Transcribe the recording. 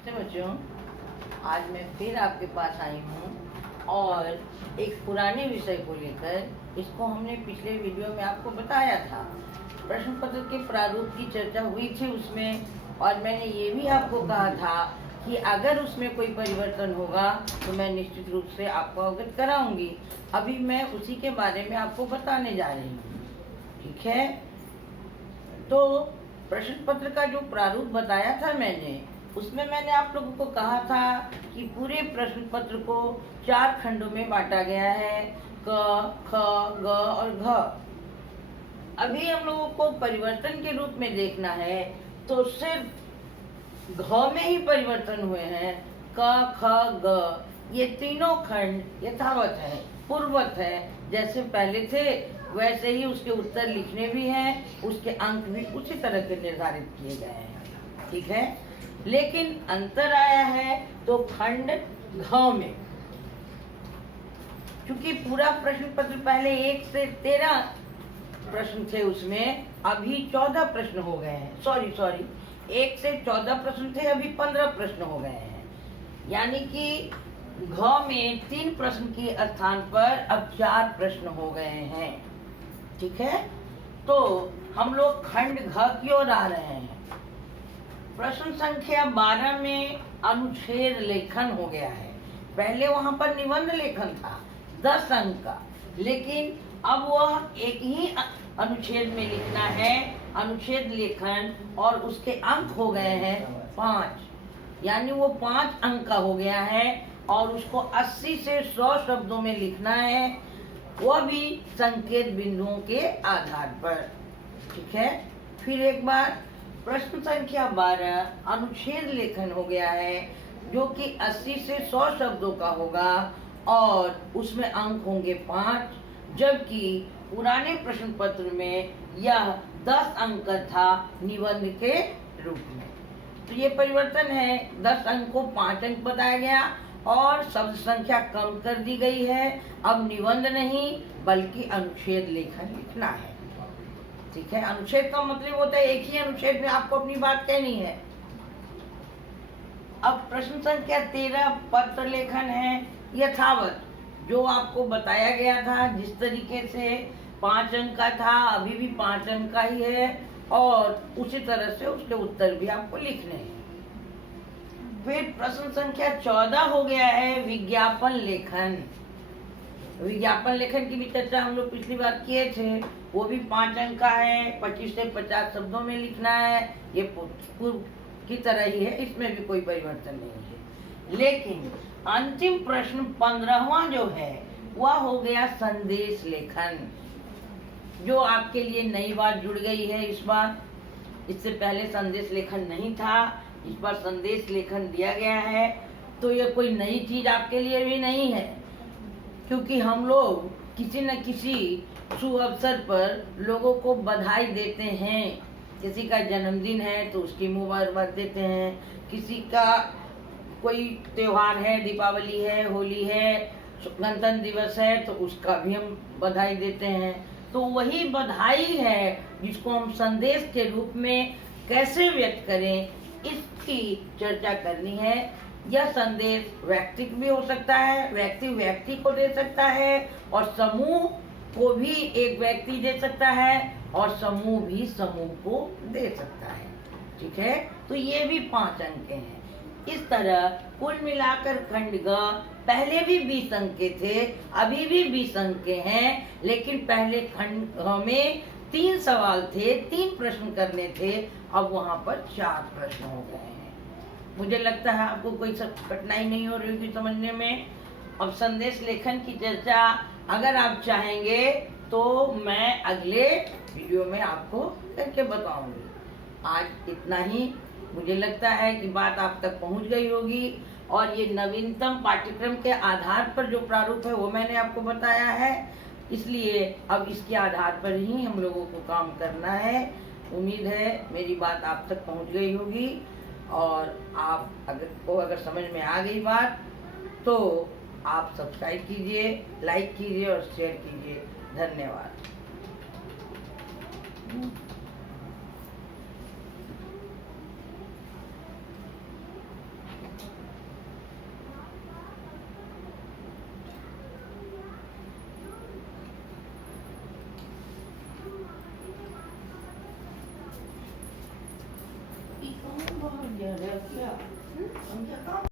नमस्ते बच्चों, आज मैं फिर आपके पास आई हूँ और एक पुराने विषय को लेकर। इसको हमने पिछले वीडियो में आपको बताया था। प्रश्न पत्र के प्रारूप की चर्चा हुई थी उसमें, और मैंने ये भी आपको कहा था कि अगर उसमें कोई परिवर्तन होगा तो मैं निश्चित रूप से आपको अवगत कराऊंगी। अभी मैं उसी के बारे में आपको बताने जा रही हूँ, ठीक है। तो प्रश्न पत्र का जो प्रारूप बताया था मैंने, उसमें मैंने आप लोगों को कहा था कि पूरे प्रश्न पत्र को 4 खंडों में बांटा गया है, क, ख, ग और घ। अभी हम लोगों को परिवर्तन के रूप में देखना है तो सिर्फ घ में ही परिवर्तन हुए हैं। क, ख, ग ये तीनों खंड यथावत है, पूर्ववत है। जैसे पहले थे वैसे ही उसके उत्तर लिखने भी हैं, उसके अंक भी उसी तरह के निर्धारित किए गए हैं, ठीक है। लेकिन अंतर आया है तो खंड घ में, क्योंकि पूरा प्रश्न पत्र पहले 1 से 13 प्रश्न थे, उसमें अभी 14 प्रश्न हो गए हैं। सॉरी 1 से 14 प्रश्न थे, अभी 15 प्रश्न हो गए हैं। यानी कि घ में 3 प्रश्न के स्थान पर अब 4 प्रश्न हो गए हैं, ठीक है। तो हम लोग खंड घ की ओर आ रहे हैं। प्रश्न संख्या 12 में अनुच्छेद लेखन हो गया है। पहले वहां पर निबंध लेखन था 10 अंक का, लेकिन अब वह एक ही अनुच्छेद में लिखना है, अनुच्छेद लेखन, और उसके अंक हो गए हैं 5। यानी वो 5 अंक का हो गया है और उसको 80 से 100 शब्दों में लिखना है, वह भी संकेत बिंदुओं के आधार पर, ठीक है। फिर एक बार प्रश्न संख्या 12 अनुच्छेद लेखन हो गया है, जो कि 80 से 100 शब्दों का होगा और उसमें अंक होंगे 5, जबकि पुराने प्रश्न पत्र में यह 10 अंक का था निबंध के रूप में। तो ये परिवर्तन है, 10 अंक को 5 अंक बताया गया और शब्द संख्या कम कर दी गई है। अब निबंध नहीं बल्कि अनुच्छेद लेखन लिखना है, ठीक है। अनुच्छेद का मतलब होता है एक ही अनुच्छेद में आपको अपनी बात कहनी है। अब प्रश्न संख्या 13 पत्र लेखन है यथावत, जो आपको बताया गया था जिस तरीके से 5 अंक का था, अभी भी 5 अंक का ही है और उसी तरह से उसके उत्तर भी आपको लिखने हैं। फिर प्रश्न संख्या 14 हो गया है विज्ञापन लेखन। विज्ञापन लेखन की भी चर्चा हम लोग पिछली बार किए थे, वो भी 5 अंक का है, 25 से 50 शब्दों में लिखना है। ये पूर्व की तरह ही है, इसमें भी कोई परिवर्तन नहीं है। लेकिन अंतिम प्रश्न 15वां जो है वह हो गया संदेश लेखन, जो आपके लिए नई बात जुड़ गई है इस बार। इससे पहले संदेश लेखन नहीं था, इस बार संदेश लेखन दिया गया है। तो ये कोई नई चीज आपके लिए भी नहीं है, क्योंकि हम लोग किसी न किसी शुभ अवसर पर लोगों को बधाई देते हैं। किसी का जन्मदिन है तो उसकी मुबारकबाद देते हैं, किसी का कोई त्योहार है, दीपावली है, होली है, गणतंत्र दिवस है, तो उसका भी हम बधाई देते हैं। तो वही बधाई है जिसको हम संदेश के रूप में कैसे व्यक्त करें, इसकी चर्चा करनी है। यह संदेश व्यक्तिगत भी हो सकता है, व्यक्ति को दे सकता है, और समूह को भी एक व्यक्ति दे सकता है और समूह भी समूह को दे सकता है, ठीक है। तो ये भी 5 अंक के हैं। इस तरह कुल मिलाकर खंड ग पहले भी 20 अंक के थे, अभी भी 20 अंक के हैं, लेकिन पहले खंड घ में 3 सवाल थे, 3 प्रश्न करने थे, अब वहां पर 4 प्रश्न हो गए हैं। मुझे लगता है आपको कोई कठिनाई नहीं हो रही होगी समझने में। अब संदेश लेखन की चर्चा अगर आप चाहेंगे तो मैं अगले वीडियो में आपको करके बताऊंगी। आज इतना ही। मुझे लगता है कि बात आप तक पहुंच गई होगी, और ये नवीनतम पाठ्यक्रम के आधार पर जो प्रारूप है वो मैंने आपको बताया है, इसलिए अब इसके आधार पर ही हम लोगों को काम करना है। उम्मीद है मेरी बात आप तक पहुंच गई होगी, और आप अगर समझ में आ गई बात तो आप सब्सक्राइब कीजिए, लाइक कीजिए और शेयर कीजिए। धन्यवाद। बाहर गया रे, क्या हम क्या काम